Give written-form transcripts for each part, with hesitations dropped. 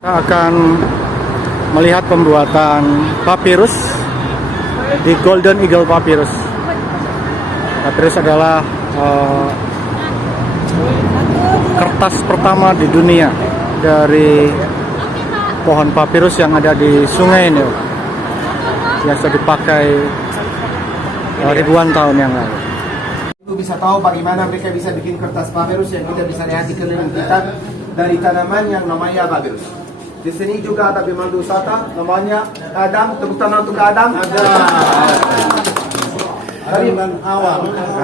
Kita akan melihat pembuatan papirus di Golden Eagle Papyrus. Papirus adalah kertas pertama di dunia dari pohon papirus yang ada di sungai ini, yang sudah dipakai ribuan tahun yang lalu. Itu bisa tahu bagaimana mereka bisa bikin kertas papirus yang kita bisa lihat di keliling kita dari tanaman yang namanya papirus. Di sini juga ada pemandu wisata namanya Adam. Tepuk tangan untuk Adam.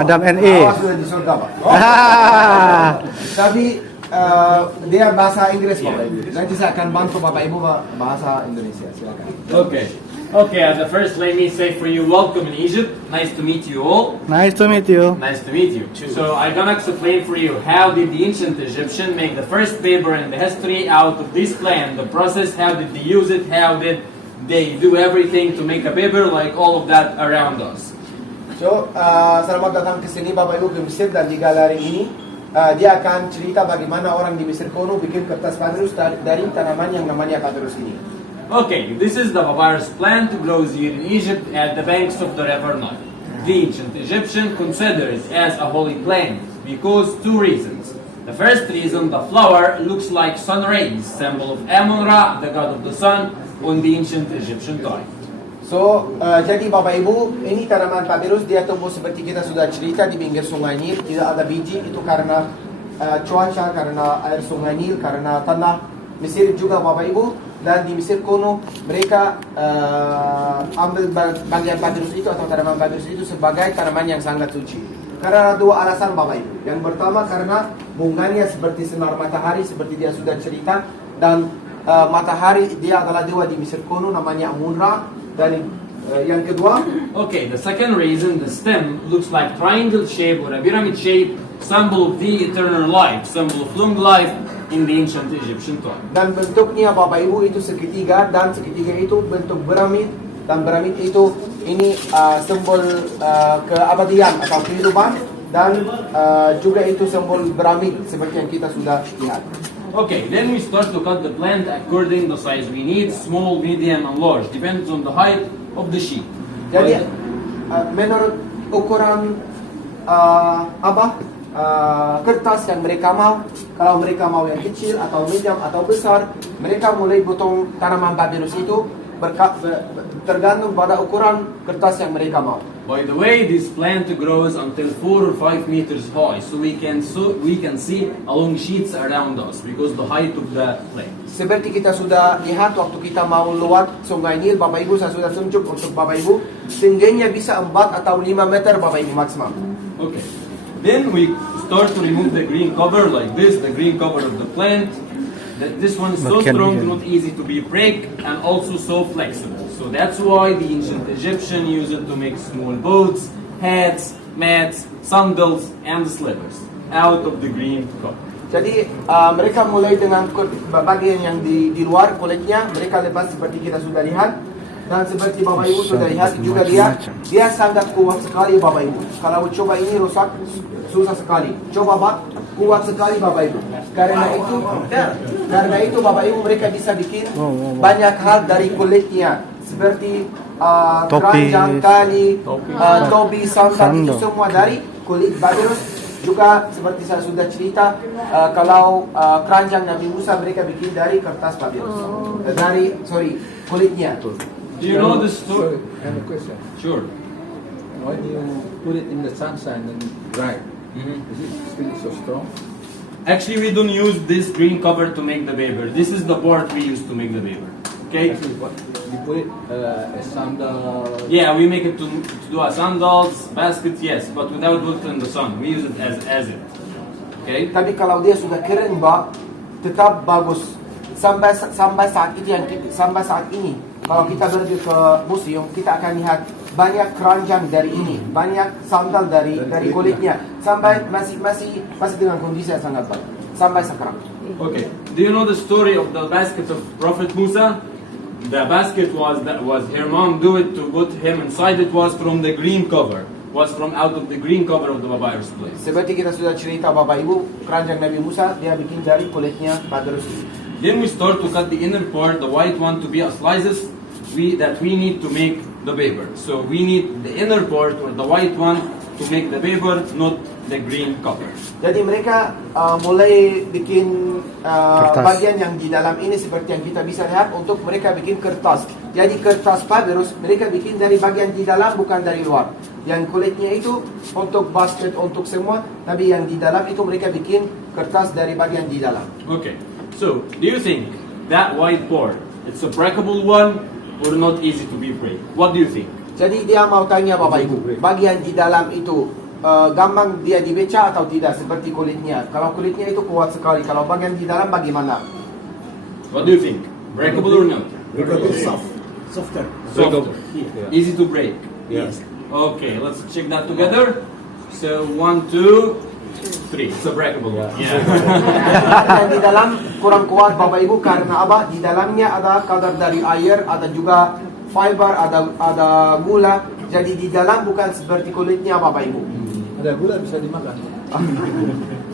Adam NE. Awas sudah di surga, Pak. Tapi dia bahasa Inggris, Bapak Ibu. Nanti saya akan bantu Bapak Ibu bahasa Indonesia. Silakan. Okay, at the first let me say for you, welcome in Egypt. Nice to meet you all. Nice to meet you. Nice to meet you. So I'm gonna explain for you how did the ancient Egyptian make the first paper in the history out of this plant, the process, how did they use it, how did they do everything to make a paper like all of that around us. So, selamat datang ke sini Bapak Ibu ke Mesir, dan di galeri ini dia akan cerita bagaimana orang di Mesir kuno bikin kertas papirus dari tanaman yang namanya papirus ini. Okay, this is the papyrus plant grows here in Egypt at the banks of the river Nile. The ancient Egyptian considered it as a holy plant because two reasons. The first reason, the flower looks like sun rays, symbol of Amun-Ra, the god of the sun, on the ancient Egyptian time. So, jadi Bapak Ibu, ini tanaman papirus, dia tumbuh seperti kita sudah cerita di pinggir sungai Nil. Tidak ada biji, itu karena cuaca, karena air sungai Nil, karena tanah Mesir juga Bapak Ibu. Dan di Mesir kuno, mereka ambil bagian papirus itu atau tanaman papirus itu sebagai tanaman yang sangat suci. Karena dua alasan Bapak Ibu. Yang pertama karena bunganya seperti sinar matahari, seperti dia sudah cerita. Dan matahari, dia adalah dewa di Mesir kuno, namanya Amun-Ra. Dan yang kedua, okay, the second reason, the stem looks like triangle shape or a pyramid shape, symbol of the eternal life, symbol of long life in the ancient Egyptian time. Dan bentuknya Bapak Ibu itu segitiga, dan segitiga itu bentuk piramid, dan piramid itu ini simbol keabadian atau kehidupan, dan juga itu simbol piramid seperti yang kita sudah lihat. Okay, then we start to cut the plant according the size we need, small, medium, and large, depends on the height of the sheet. Jadi menurut ukuran kertas yang mereka mau, kalau mereka mau yang kecil atau medium atau besar, mereka mulai potong tanaman papirus itu tergantung pada ukuran kertas yang mereka mau. By the way, this plant grows until 4 or 5 meters high, so we can see along sheets around us because the height of the plant. Seperti kita sudah lihat waktu kita mau lewat sungai Nil, Bapak Ibu, saya sudah tunjuk untuk Bapak Ibu, tingginya bisa 4 atau 5 meter Bapak Ibu maksimum. Okay, then we start to remove the green cover like this, the green cover of the plant. This one is so strong, not easy to be break, and also so flexible. So that's why the ancient Egyptian used it to make small boats, hats, mats, sandals, and slippers out of the green cover. Jadi mereka mulai dengan bagian yang di luar kulitnya, mereka lepas seperti kita sudah lihat. Dan seperti Bapak Ibu sudah lihat juga dia sangat kuat sekali Bapak Ibu. Kalau coba ini rusak, susah sekali. Coba Pak, kuat sekali Bapak Ibu. Karena itu Bapak Ibu mereka bisa bikin banyak hal dari kulitnya. Seperti keranjang, tali, topi, sandal, itu semua dari kulit papirus. Juga seperti saya sudah cerita, kalau keranjang Nabi Musa mereka bikin dari kertas papirus. Kulitnya. Do you know the story? I have a question. Sure. Why do you put it in the sunshine and dry? Is it still so strong? Actually, we don't use this green cover to make the paper. This is the part we use to make the paper. Okay? Actually, what you put it a sandal? Yeah, we make it to do a sandals, baskets, yes, but without put it in the sun. We use it as it. Okay? Tapi kalau dia sudah kering, Pak, tetap bagus. Sampai saat ini, kalau kita pergi ke museum, kita akan lihat banyak keranjang dari ini, banyak sandal dari kulitnya, sampai masih dengan kondisi yang sangat baik sampai sekarang. Okay. Do you know the story of the basket of Prophet Musa? The basket was her mom do it to put him inside. It was from the green cover. Was from out of the green cover of the papyrus plant. Seperti kita sudah cerita Bapak Ibu, keranjang Nabi Musa dia bikin dari kulitnya papirus. Then we start to cut the inner part, the white one, to be as slices that we need to make the paper. So we need the inner part or the white one to make the paper, not the green cover. Jadi mereka mulai bikin Kertas. bagian yang di dalam ini seperti yang kita bisa lihat untuk mereka bikin kertas. Jadi kertas papyrus mereka bikin dari bagian di dalam bukan dari luar. Yang kulitnya itu untuk basket untuk semua, tapi yang di dalam itu mereka bikin kertas dari bagian di dalam. Okay, so do you think that white part, it's a breakable one or not easy to be break? What do you think? Jadi dia mau tanya Bapak Ibu, bagian di dalam itu gampang dia dibaca atau tidak seperti kulitnya? Kalau kulitnya itu kuat sekali, kalau bagian di dalam bagaimana? What do you think? Breakable or not? Softer. Softer. Easy to break. Yes. Okay, let's check that together. So 1, 2, 3. It's a breakable one. Yeah. Yang di dalam kurang kuat Bapak Ibu karena apa? Di dalamnya ada kadar dari air, ada juga fiber, ada gula. Jadi di dalam bukan seperti kulitnya Bapak Ibu. Ada gula bisa dimakan.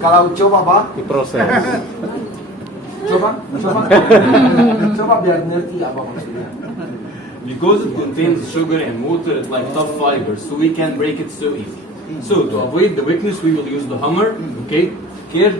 Kalau coba Pak, Diproses. coba biar ngerti apa maksudnya. Because it contains sugar and water, it's like tough fibers, so we can break it so easy. So to avoid the weakness, we will use the hammer. Okay, here.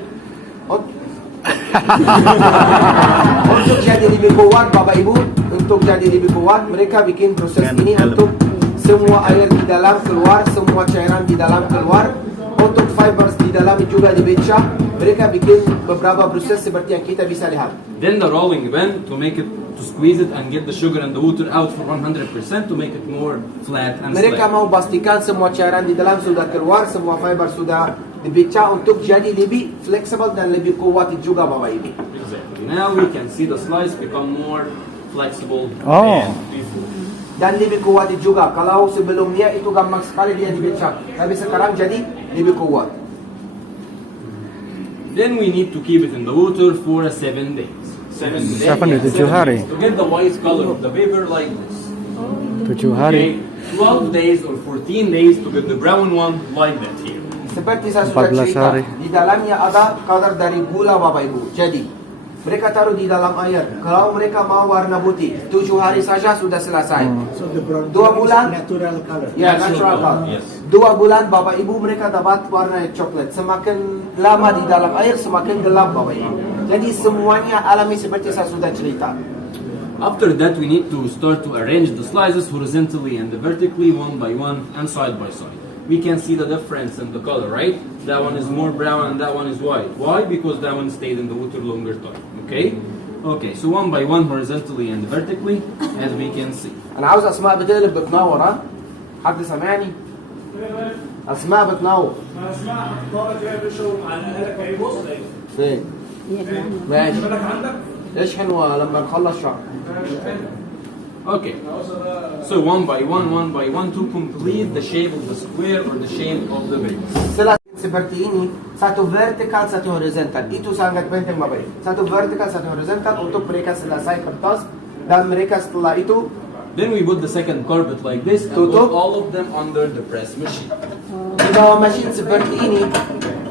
Untuk jadi lebih kuat Bapak Ibu, untuk jadi lebih kuat mereka bikin proses ini untuk semua air di dalam keluar, semua cairan di dalam keluar. Untuk fibers di dalam juga dibaca, mereka bikin beberapa proses seperti yang kita bisa lihat. Then the rolling pin to make it, to squeeze it and get the sugar and the water out for 100% to make it more flat and Mereka slack. mau pastikan semua cairan di dalam sudah keluar, semua fiber sudah dibaca untuk jadi lebih fleksibel dan lebih kuat juga Bapak Ibu. Exactly. Now we can see the slice become more flexible Oh. than before. Dan lebih kuat juga. Kalau sebelumnya itu gampang sekali dia dibaca, tapi sekarang jadi lebih kuat. Then we need to keep it in the water for 7 days. 7 days. 7 hari. To get the white color of the paper like this. 7 hari. Okay. 12 days or 14 days to get the brown one like that here. Seperti saya sudah 14 cerita, hari. di dalamnya ada kadar dari gula Bapak Ibu. Jadi mereka taruh di dalam air. Kalau mereka mau warna putih, 7 hari saja sudah selesai. So the brown 2 bulan, natural color. ya natural color. Yes. 2 bulan Bapak Ibu mereka dapat warna coklat. Semakin lama di dalam air, semakin gelap Bapak Ibu. Jadi semuanya alami seperti saya sudah cerita. After that, we need to start to arrange the slices horizontally and vertically, one by one and side by side. We can see the difference in the color, right? That one is more brown and that one is white. Why? Because that one stayed in the water longer time. Okay? Okay, so one by one, horizontally and vertically, as we can see. أنا عاوز أسماء بتقلب بتنور ها؟ حد سامعني؟ أسماء بتنور. فين؟ ماشي. اشحن ولما نخلص شرح. Okay. So one by one to complete the shape of the square or the shape of the base. Setelah seperti ini, satu vertikal, satu horizontal. Itu sangat penting Bapak Ibu. Satu vertikal, satu horizontal untuk mereka selesai kertas dan mereka setelah itu Then we put the second carpet like this and Tutup. put all of them under the press machine. di bawah mesin seperti ini.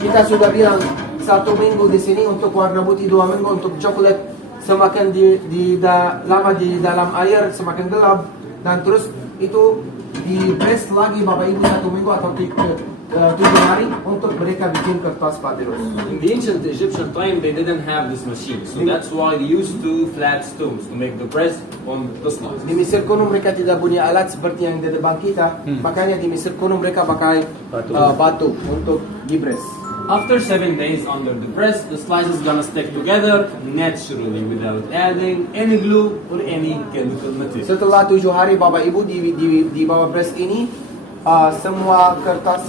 Kita sudah bilang 1 minggu di sini untuk warna putih, 2 minggu untuk coklat. Semakin lama di dalam air semakin gelap dan terus itu di press lagi Bapak Ibu 1 minggu atau 7 hari untuk mereka bikin kertas papyrus. In the ancient Egyptian time, they didn't have this machine, so that's why they used to flat stones to make the press on the slice. Di Mesir kuno mereka tidak punya alat seperti yang di depan kita, makanya di Mesir kuno mereka pakai batu untuk di press. After 7 days under the press, the slice is gonna stick together naturally without adding any glue or any chemical material. Setelah 7 hari Bapak Ibu di bawah press ini, semua kertas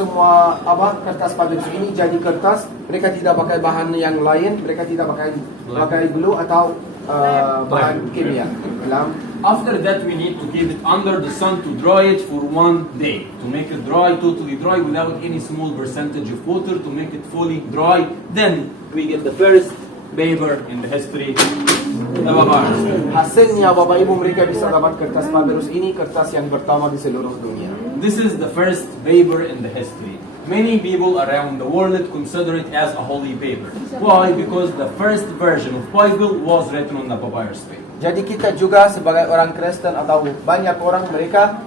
papyrus ini jadi kertas. Mereka tidak pakai bahan yang lain, mereka tidak pakai glue atau bahan kimia. After that, we need to keep it under the sun to dry it for 1 day. To make it dry, totally dry, without any small percentage of water, to make it fully dry. Then, we get the first paper in the history of papyrus. Hasilnya Bapak Ibu mereka bisa dapat kertas papyrus ini, kertas yang pertama di seluruh dunia. This is the first paper in the history. many people around the world consider it as a holy paper. Why? Because the first version of Bible was written on the papyrus paper. Jadi kita juga sebagai orang Kristen atau banyak orang mereka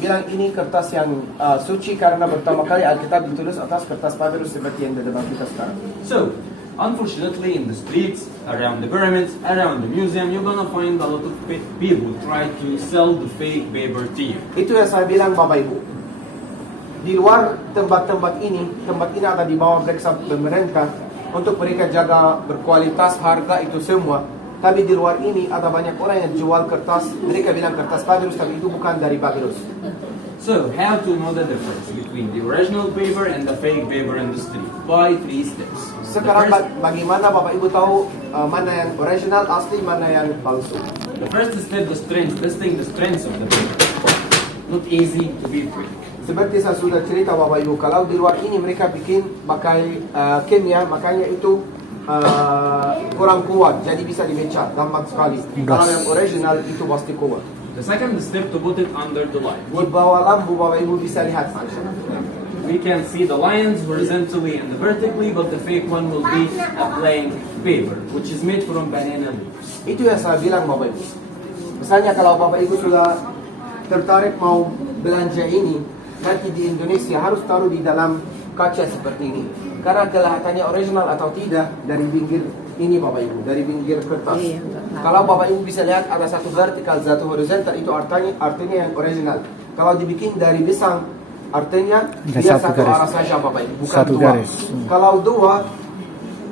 bilang ini kertas yang suci karena pertama kali Alkitab ditulis atas kertas papyrus seperti yang di depan kita sekarang. So, unfortunately, in the streets, around the pyramids, around the museum, you're gonna find a lot of people try to sell the fake paper to you. Itu yang saya bilang Bapak Ibu. Di luar tempat ini ada di bawah periksa pemerintah untuk mereka jaga berkualitas harga itu semua. Tapi di luar ini ada banyak orang yang jual kertas, mereka bilang kertas papyrus tapi itu bukan dari papyrus. So, how to know the difference between the original paper and the fake paper in the street? By 3 steps. Sekarang bagaimana Bapak Ibu tahu mana yang original asli, mana yang palsu? The first step, the strength, testing the strength of the paper. Not easy to be fake. Seperti saya sudah cerita Bapak Ibu, kalau di luar ini mereka bikin pakai kimia, makanya itu kurang kuat, jadi bisa dibaca gampang sekali. Kalau yang original itu pasti kuat. The second step, to put it under the light. Di bawah lampu Bapak Ibu bisa lihat. We can see the lines horizontally and vertically, but the fake one will be a blank paper, which is made from banana leaves. Itu yang saya bilang Bapak Ibu. Misalnya kalau Bapak Ibu sudah tertarik mau belanja ini, nanti di Indonesia harus taruh di dalam kaca seperti ini. Karena kelihatannya original atau tidak dari pinggir ini Bapak Ibu, dari pinggir kertas. Kalau Bapak Ibu bisa lihat ada satu vertikal, satu horizontal, itu artinya yang original. Kalau dibikin dari pisang, artinya dia satu arah saja Bapak Ibu, bukan satu dua. garis. Kalau dua,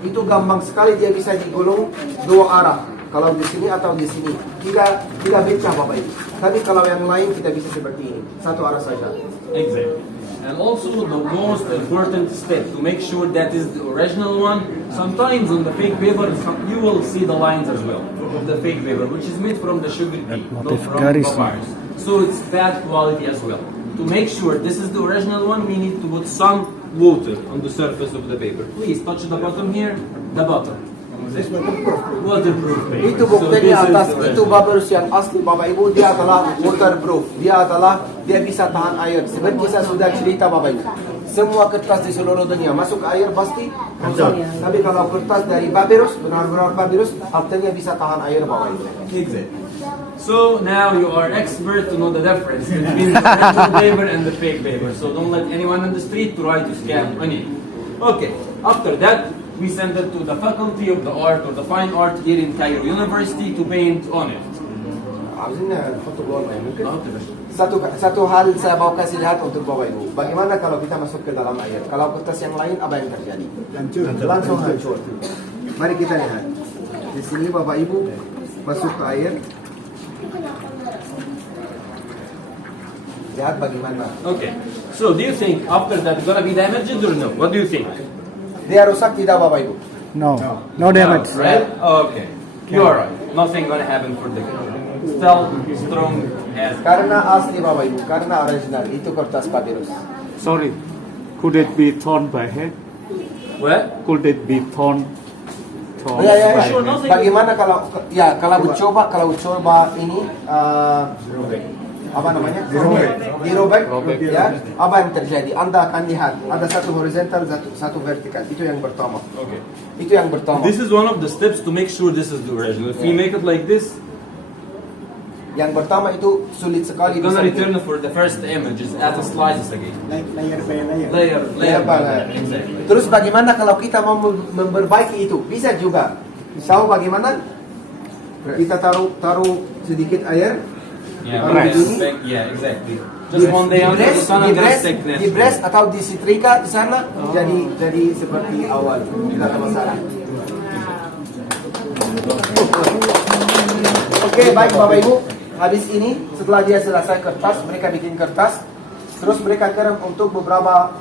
itu gampang sekali dia bisa digulung dua arah. Kalau di sini atau di sini, tidak baca Bapak Ibu. Tapi kalau yang lain kita bisa seperti ini, satu arah saja. Exactly. And also the most important step to make sure that is the original one. Sometimes on the fake paper, you will see the lines as well of the fake paper, which is made from the sugar beet, not from garis. papyrus. So it's bad quality as well. To make sure this is the original one, we need to put some water on the surface of the paper. Please touch the bottom here, the bottom. Waterproof paper. Itu buktinya atas itu papyrus yang asli Bapak Ibu, dia adalah waterproof. Dia bisa tahan air. Seperti saya sudah cerita Bapak Ibu. Semua kertas di seluruh dunia masuk air pasti rusak. Tapi kalau kertas dari papyrus, benar-benar papyrus, artinya bisa tahan air Bapak Ibu. Exactly. So now you are expert to know the difference between the original paper and the fake paper. So don't let anyone on the street try to scam on it. Okay. After that, we send it to the faculty of the art or the fine art here in Cairo University to paint on it. Harusnya foto gol mungkin. Satu hal saya mau kasih lihat untuk Bapak Ibu. Bagaimana kalau kita masuk ke dalam air? Kalau kertas yang lain apa yang terjadi? Langsung hancur. Mari kita lihat. Di sini Bapak Ibu masuk ke air. Lihat bagaimana. Okay. So do you think after that it's gonna be damaged or no? What do you think? Dia rusak tidak Bapak Ibu? No damage. No, right? Okay. You are right. Nothing gonna happen for the still strong as. Karena asli Bapak Ibu, karena original itu kertas papyrus. Sorry, could it be torn by hand? What? Could it be torn? Ya. Sure, nothing. Bagaimana kalau kalau coba ini apa namanya? Dirobek, ya. Apa yang terjadi? Anda akan lihat ada satu horizontal, satu vertikal. Itu yang pertama. Okay. Itu yang pertama. This is one of the steps to make sure this is the original. If we make it like this, Yang pertama itu sulit sekali we're gonna bisa return for the first images as a slices again. Layer by layer. Layer by layer. layer. Exactly. Terus bagaimana kalau kita mau memperbaiki itu? Bisa juga. Tahu bagaimana? Kita taruh sedikit air. Yeah, Taruh di right. sini. Yeah, exactly. Just one day under the sun and then stick di press atau disetrika di sana jadi seperti awal. Tidak ada masalah. Oke, baik Bapak Ibu. Habis ini setelah dia selesai kertas, mereka bikin kertas. Terus mereka kirim untuk beberapa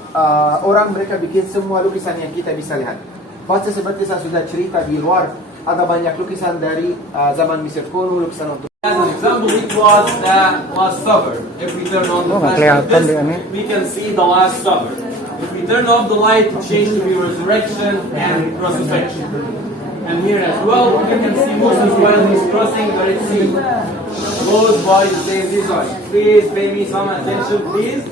orang, mereka bikin semua lukisan yang kita bisa lihat. Pasti seperti saya sudah cerita di luar, ada banyak lukisan dari zaman Mesir kuno, lukisan untuk As an example, it was the Last Supper. If we turn on the flash like kelihatan dia this, nih. we can see the Last Supper. If we turn off the light, it changes to be resurrection and crucifixion. And here as well, you can see Moses while he's crossing the Red Sea. Close by the same design. Please pay me some attention, please.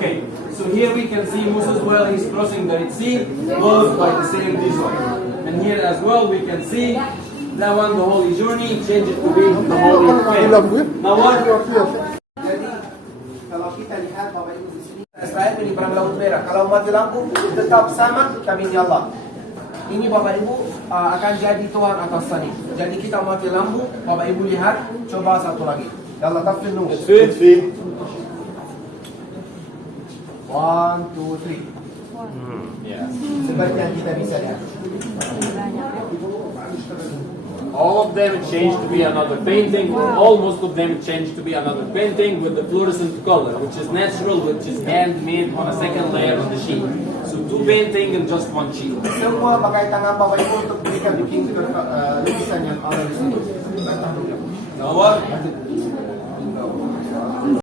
Okay, So here we can see Musa as well, he's crossing the Red Sea, followed by the same this one. And here as well we can see that one, the holy journey, change it to be the holy faith. Now what? Jadi kalau kita lihat Bapak Ibu di sini Israel menyeberang Laut Merah. Kalau mati lampu tetap sama kami Allah. Ini Bapak Ibu akan jadi Tuhan atas tadi. Jadi kita mati lampu, Bapak Ibu lihat, coba satu lagi. Yalla tafil nunggu. 1, 2, 3. Yeah. Seperti yang kita bisa lihat. All of them changed to be another painting. Almost of them changed to be another painting with the fluorescent color, which is natural, which is handmade on a second layer of the sheet. So two painting in just one sheet. Semua pakai tangan Bapak Ibu untuk bikin lukisan yang ada di sini. Now what?